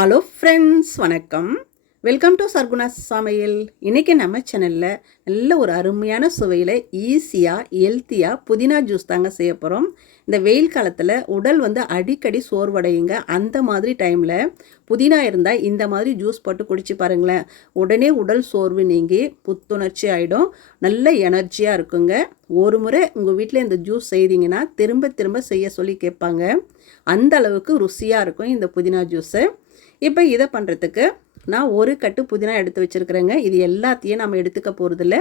Hello friends, வணக்கம். Welcome to Sargunas சமையல். இன்றைக்கி நம்ம சேனலில் நல்ல ஒரு அருமையான சுவையில் ஈஸியாக ஹெல்த்தியாக புதினா ஜூஸ் தாங்க செய்ய போகிறோம். இந்த வெயில் காலத்தில் உடல் அடிக்கடி சோர்வடையுங்க. அந்த மாதிரி டைமில் புதினா இருந்தால் இந்த மாதிரி ஜூஸ் போட்டு குடிச்சு பாருங்களேன். உடனே உடல் சோர்வு நீங்கி புத்துணர்ச்சி ஆகிடும், நல்ல எனர்ஜியாக இருக்குங்க. ஒரு முறை உங்கள் வீட்டில் இந்த ஜூஸ் செய்தீங்கன்னா திரும்ப திரும்ப செய்ய சொல்லி கேட்பாங்க. அந்த அளவுக்கு ருசியாக இருக்கும் இந்த புதினா ஜூஸு. இப்போ இதை பண்ணுறதுக்கு நான் ஒரு கட்டு புதினா எடுத்து வச்சுருக்கிறேங்க. இது எல்லாத்தையும் நம்ம எடுத்துக்க போகிறதில்ல.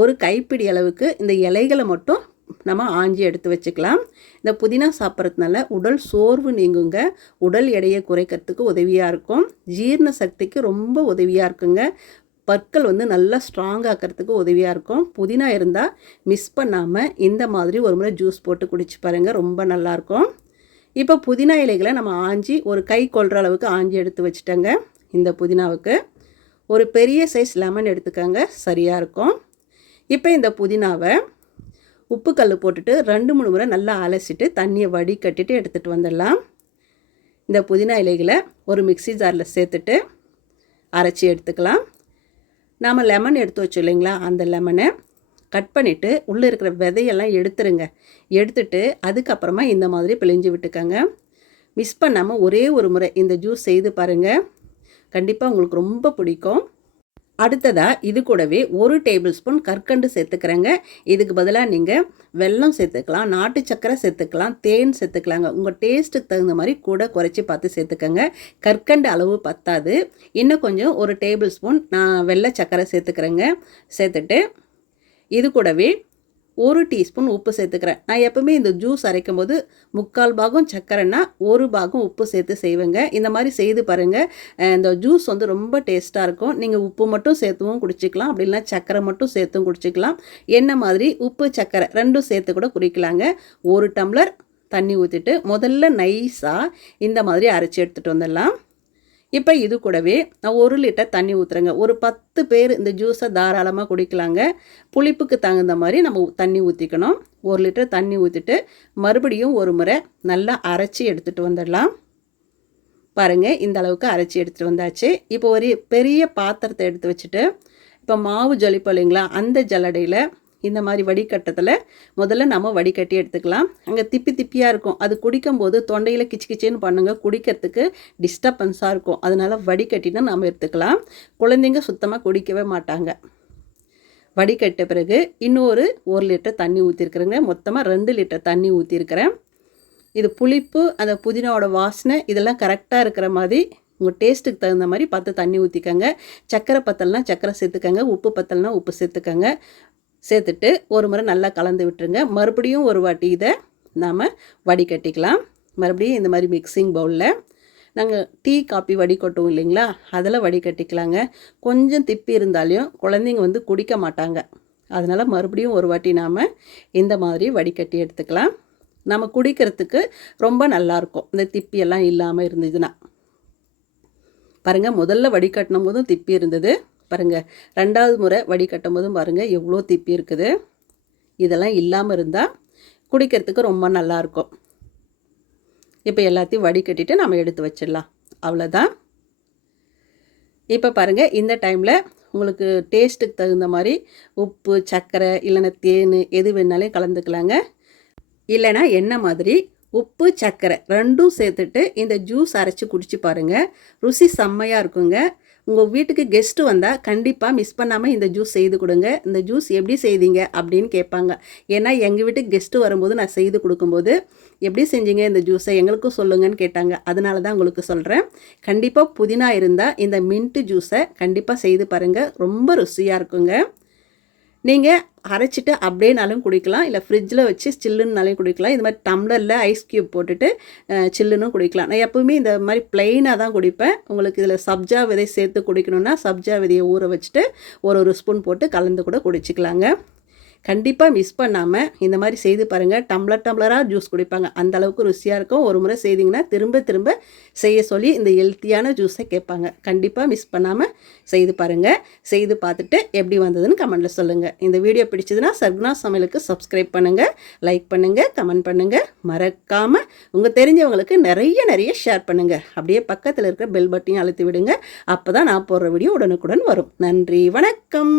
ஒரு கைப்பிடி அளவுக்கு இந்த இலைகளை மட்டும் நம்ம ஆஞ்சி எடுத்து வச்சுக்கலாம். இந்த புதினா சாப்பிட்றதுனால உடல் சோர்வு நீங்குங்க, உடல் எடையை குறைக்கிறதுக்கு உதவியாக இருக்கும், ஜீரண சக்திக்கு ரொம்ப உதவியாக இருக்குங்க, பற்கள் நல்லா ஸ்ட்ராங் ஆக்கிறதுக்கு உதவியாக இருக்கும். புதினா இருந்தால் மிஸ் பண்ணாமல் இந்த மாதிரி ஒரு முறை ஜூஸ் போட்டு குடிச்சு பாருங்கள், ரொம்ப நல்லாயிருக்கும். இப்போ புதினா இலைகளை நம்ம ஆஞ்சி ஒரு கை கொள்கிற அளவுக்கு ஆஞ்சி எடுத்து வச்சுட்டேங்க. இந்த புதினாவுக்கு ஒரு பெரிய சைஸ் லெமன் எடுத்துக்கோங்க, சரியாக இருக்கும். இப்போ இந்த புதினாவை உப்பு கல் போட்டுட்டு 2-3 முறை நல்லா அலசிட்டு தண்ணியை வடிகட்டிட்டு எடுத்துகிட்டு வந்துடலாம். இந்த புதினா இலைகளை ஒரு மிக்ஸி ஜாரில் சேர்த்துட்டு அரைச்சி எடுத்துக்கலாம். நாம் லெமன் எடுத்து வச்சோம் இல்லைங்களா, அந்த லெமனை கட் பண்ணிவிட்டு உள்ளே இருக்கிற விதையெல்லாம் எடுத்துருங்க. எடுத்துட்டு அதுக்கப்புறமா இந்த மாதிரி பிழிஞ்சு விட்டுக்கோங்க. மிஸ் பண்ணாமல் ஒரே ஒரு முறை இந்த ஜூஸ் செய்து பாருங்கள், கண்டிப்பாக உங்களுக்கு ரொம்ப பிடிக்கும். அடுத்ததாக இது கூடவே 1 டேபிள் ஸ்பூன் கற்கண்டு சேர்த்துக்கிறேங்க. இதுக்கு பதிலாக நீங்கள் வெல்லம் சேர்த்துக்கலாம், நாட்டு சக்கரை சேர்த்துக்கலாம், தேன் சேர்த்துக்கலாங்க. உங்கள் டேஸ்ட்டுக்கு தகுந்த மாதிரி கூட குறைச்சி பார்த்து சேர்த்துக்கோங்க. கற்கண்டு அளவு பத்தாது, இன்னும் கொஞ்சம் 1 டேபிள் ஸ்பூன் நான் வெள்ளை சக்கரை சேர்த்துக்கிறேங்க. சேர்த்துட்டு இது கூடவே 1 டீஸ்பூன் உப்பு சேர்த்துக்கிறேன். நான் எப்பவுமே இந்த ஜூஸ் அரைக்கும் போது 3/4 பாகம் சர்க்கரைன்னா 1 பாகம் உப்பு சேர்த்து செய்வேங்க. இந்த மாதிரி செய்து பாருங்கள், இந்த ஜூஸ் ரொம்ப டேஸ்ட்டாக இருக்கும். நீங்கள் உப்பு மட்டும் சேர்த்துவும் குடிச்சிக்கலாம், அப்படி இல்லைனா சர்க்கரை மட்டும் சேர்த்தும் குடிச்சிக்கலாம். என்ன மாதிரி உப்பு சர்க்கரை ரெண்டும் சேர்த்து கூட குடிக்கலாங்க. 1 டம்ளர் தண்ணி ஊற்றிட்டு முதல்ல நைஸாக இந்த மாதிரி அரைச்சி எடுத்துகிட்டு வந்துடலாம். இப்போ இது கூடவே நான் 1 லிட்டர் தண்ணி ஊற்றுறேங்க. ஒரு 10 பேர் இந்த ஜூஸை தாராளமாக குடிக்கலாங்க. புளிப்புக்கு தகுந்த மாதிரி நம்ம தண்ணி ஊற்றிக்கணும். 1 லிட்டர் தண்ணி ஊற்றிட்டு மறுபடியும் ஒரு முறை நல்லா அரைச்சி எடுத்துகிட்டு வந்துடலாம். பாருங்கள், இந்த அளவுக்கு அரைச்சி எடுத்துகிட்டு வந்தாச்சு. இப்போ ஒரு பெரிய பாத்திரத்தை எடுத்து வச்சுட்டு இப்போ மாவு ஜலிப்போம் இல்லைங்களா, அந்த ஜல்லடையில் இந்த மாதிரி வடிகட்டத்தில் முதல்ல நம்ம வடிகட்டி எடுத்துக்கலாம். அங்கே திப்பி திப்பியாக இருக்கும், அது குடிக்கும்போது தொண்டையில் கிச்சு கிச்சின்னு பண்ணுங்க, குடிக்கிறதுக்கு டிஸ்டர்பன்ஸாக இருக்கும். அதனால் வடிகட்டினா நம்ம எடுத்துக்கலாம். குழந்தைங்க சுத்தமாக குடிக்கவே மாட்டாங்க. வடிகட்ட பிறகு இன்னொரு 1 லிட்டர் தண்ணி ஊற்றிருக்கிறேங்க. மொத்தமாக 2 லிட்டர் தண்ணி ஊற்றிருக்கிறேன். இது புளிப்பு, அந்த புதினாவோட வாசனை இதெல்லாம் கரெக்டாக இருக்கிற மாதிரி உங்கள் டேஸ்ட்டுக்கு தகுந்த மாதிரி பார்த்து தண்ணி ஊற்றிக்கங்க. சக்கரை பத்தல்னா சக்கரை சேர்த்துக்கங்க, உப்பு பத்தல்னா உப்பு சேர்த்துக்கங்க. சேர்த்துட்டு ஒரு முறை நல்லா கலந்து விட்டுருங்க. மறுபடியும் ஒரு வாட்டி இதை நாம் வடிகட்டிக்கலாம். மறுபடியும் இந்த மாதிரி மிக்சிங் பவுலில் நாங்கள் டீ காப்பி வடிகட்டுவோம் இல்லைங்களா, அதில் வடிகட்டிக்கலாங்க. கொஞ்சம் திப்பி இருந்தாலையும் குழந்தைங்க குடிக்க மாட்டாங்க. அதனால் மறுபடியும் ஒரு வாட்டி நாம் இந்த மாதிரி வடிகட்டி எடுத்துக்கலாம். நம்ம குடிக்கிறதுக்கு ரொம்ப நல்லாயிருக்கும், இந்த திப்பியெல்லாம் இல்லாமல் இருந்ததுன்னா. பாருங்கள், முதல்ல வடிகட்டினும் போதும் திப்பி இருந்தது. பாருங்கள், 2வது முறை வடிகட்டும் போதும் பாருங்கள் எவ்வளோ திப்பி இருக்குது. இதெல்லாம் இல்லாமல் இருந்தால் குடிக்கிறதுக்கு ரொம்ப நல்லாயிருக்கும். இப்போ எல்லாத்தையும் வடிகட்டிட்டு நம்ம எடுத்து வச்சிடலாம், அவ்வளோதான். இப்போ பாருங்கள், இந்த டைமில் உங்களுக்கு டேஸ்ட்டுக்கு தகுந்த மாதிரி உப்பு, சர்க்கரை இல்லைன்னா தேன் எது வேணாலும் கலந்துக்கலாங்க. இல்லைனா எண்ணெய் மாதிரி உப்பு சர்க்கரை ரெண்டும் சேர்த்துட்டு இந்த ஜூஸ் அரைச்சி குடிச்சு பாருங்கள், ருசி செம்மையாக இருக்குங்க. உங்கள் வீட்டுக்கு கெஸ்ட்டு வந்தால் கண்டிப்பாக மிஸ் பண்ணாமல் இந்த ஜூஸ் செய்து கொடுங்க. இந்த ஜூஸ் எப்படி செய்தீங்க அப்படின்னு கேட்பாங்க. ஏன்னா எங்கள் வீட்டுக்கு கெஸ்ட்டு வரும்போது நான் செய்து கொடுக்கும்போது எப்படி செஞ்சீங்க இந்த ஜூஸை எங்களுக்கும் சொல்லுங்கன்னு கேட்டாங்க. அதனால தான் உங்களுக்கு சொல்கிறேன். கண்டிப்பாக புதினா இருந்தால் இந்த மின்ட்டு ஜூஸை கண்டிப்பாக செய்து பாருங்கள், ரொம்ப ருசியாக இருக்குங்க. நீங்கள் அரைச்சிட்டு அப்படியேனாலும் குடிக்கலாம், இல்லை ஃப்ரிட்ஜில் வச்சு சில்லுன்னாலையும் குடிக்கலாம். இது மாதிரி டம்ளரில் ஐஸ் க்யூப் போட்டுட்டு சில்லுன்னு குடிக்கலாம். நான் எப்போவுமே இந்த மாதிரி ப்ளெயினாக தான் குடிப்பேன். உங்களுக்கு இதில் சப்ஜா விதை சேர்த்து குடிக்கணுன்னா சப்ஜா விதையை ஊற வச்சுட்டு ஒரு ஸ்பூன் போட்டு கலந்து கூட குடிச்சிக்கலாங்க. கண்டிப்பாக மிஸ் பண்ணாமல் இந்த மாதிரி செய்து பாருங்கள். டம்ளராக ஜூஸ் குடிப்பாங்க. அந்த அளவுக்கு ருசியாக இருக்கும். ஒரு முறை செய்திங்கன்னா திரும்ப திரும்ப செய்ய சொல்லி இந்த ஹெல்த்தியான ஜூஸை கேட்பாங்க. கண்டிப்பாக மிஸ் பண்ணாமல் செய்து பாருங்கள். செய்து பார்த்துட்டு எப்படி வந்ததுன்னு கமெண்ட்டில் சொல்லுங்கள். இந்த வீடியோ பிடிச்சதுன்னா சர்குணா சமையலுக்கு சப்ஸ்கிரைப் பண்ணுங்கள், லைக் பண்ணுங்கள், கமெண்ட் பண்ணுங்கள். மறக்காமல் உங்கள் தெரிஞ்சவங்களுக்கு நிறைய ஷேர் பண்ணுங்கள். அப்படியே பக்கத்தில் இருக்கிற பெல் பட்டனையும் அழுத்தி விடுங்க. அப்போ தான் நான் போடுற வீடியோ உடனுக்குடன் வரும். நன்றி, வணக்கம்.